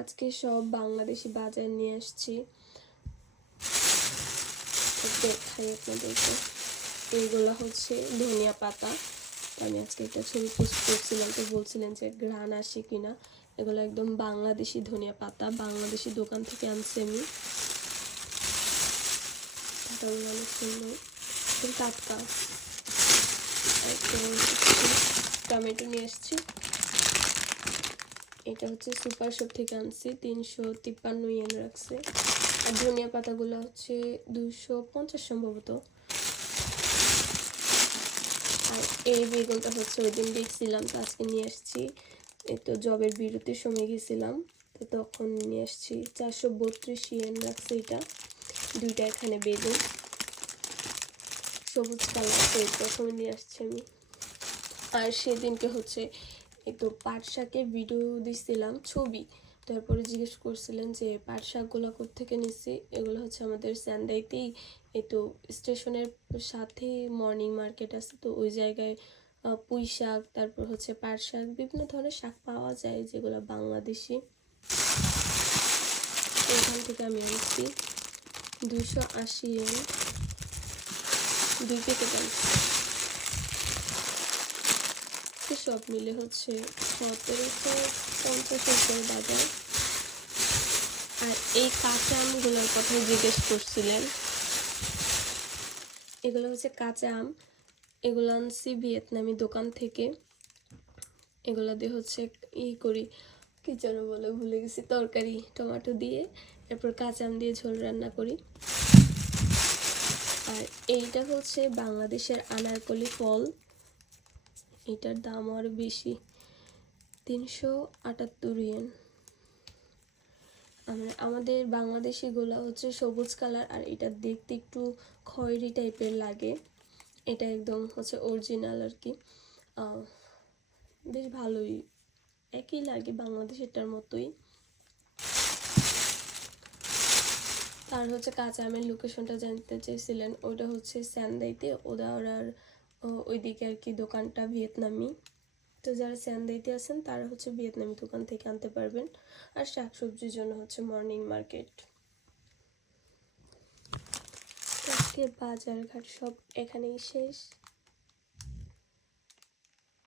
আজকে সব বাংলাদেশি বাজার নিয়ে আসছি, দেখাই আপনাদেরকে। এইগুলো হচ্ছে ধনিয়া পাতা। আমি আজকে একটা ছবি পোস্ট করছিলাম, তো বলছিলেন যে ঘ্রাণ আসে কিনা। এগুলো একদম বাংলাদেশি ধনিয়া পাতা, বাংলাদেশি দোকান থেকে আনছি আমি। পাতাগুলো অনেক সুন্দর, খুব টাটকা। টমেটো নিয়ে আসছি, এটা হচ্ছে সুপার শপ থেকে আনছি, 353 ইয়েন রাখছে। আর ধনিয়া পাতাগুলো হচ্ছে 250 সম্ভবত। আর এই বেগুনটা হচ্ছে ওই দিন দেখছিলাম, তো আজকে নিয়ে আসছি। এই তো জবের বিরতির সময় গেছিলাম, তো তখন নিয়ে আসছি। 432 ইয়েন রাখছে এটা। দুইটা এখানে বেগুন সবুজ কালার, তো প্রথমে নিয়ে আসছি আমি। আর সেদিনকে হচ্ছে এই তো পাট শাকের ভিডিও দিছিলাম, ছবি। তারপরে জিজ্ঞেস করছিলেন যে পাট শাকগুলো কোত্থেকে নিচ্ছি। এগুলো হচ্ছে আমাদের স্যান্দাইতেই, এই তো স্টেশনের সাথে মর্নিং মার্কেট আছে, তো ওই জায়গায় পুঁই শাক, তারপর হচ্ছে পাট শাক, বিভিন্ন ধরনের শাক পাওয়া যায় যেগুলো বাংলাদেশি। এখান থেকে আমি আনছি 280 ইয়েন, 2 প্যাকেট আনছি। সব মিলে হচ্ছে 1750 বাজার। আর এই কাঁচা আমগুলোর কথা জিজ্ঞেস করছিলেন, এগুলো হচ্ছে কাঁচা আম। এগুলো আনছি ভিয়েতনামি দোকান থেকে। এগুলো দিয়ে হচ্ছে করি, কি যেন বলে ভুলে গেছি, তরকারি টমেটো দিয়ে, এরপর কাঁচা আম দিয়ে ঝোল রান্না করি। আর এইটা হচ্ছে বাংলাদেশের আনারকলি ফল, এটার দাম আরও বেশি, 378 ইয়েন। আমাদের বাংলাদেশিগুলো হচ্ছে সবুজ কালার, আর এটা দেখতে একটু খয়েরি টাইপের লাগে। এটা একদম হচ্ছে অরিজিনাল আর কি, বেশ ভালোই, একই লাগে বাংলাদেশেরটার মতোই। আর হচ্ছে কাঁচা আমের লোকেশনটা জানতে চেয়েছিলেন, ওটা হচ্ছে স্যান্দাইতে, ওদের ওইদিকে আর কি দোকানটা ভিয়েতনামি। তো যারা স্যান্দাইতে আছেন তারা হচ্ছে ভিয়েতনামি দোকান থেকে আনতে পারবেন। আর শাকসবজির জন্য হচ্ছে মর্নিং মার্কেট। আজকে বাজারঘাট সব এখানেই শেষ।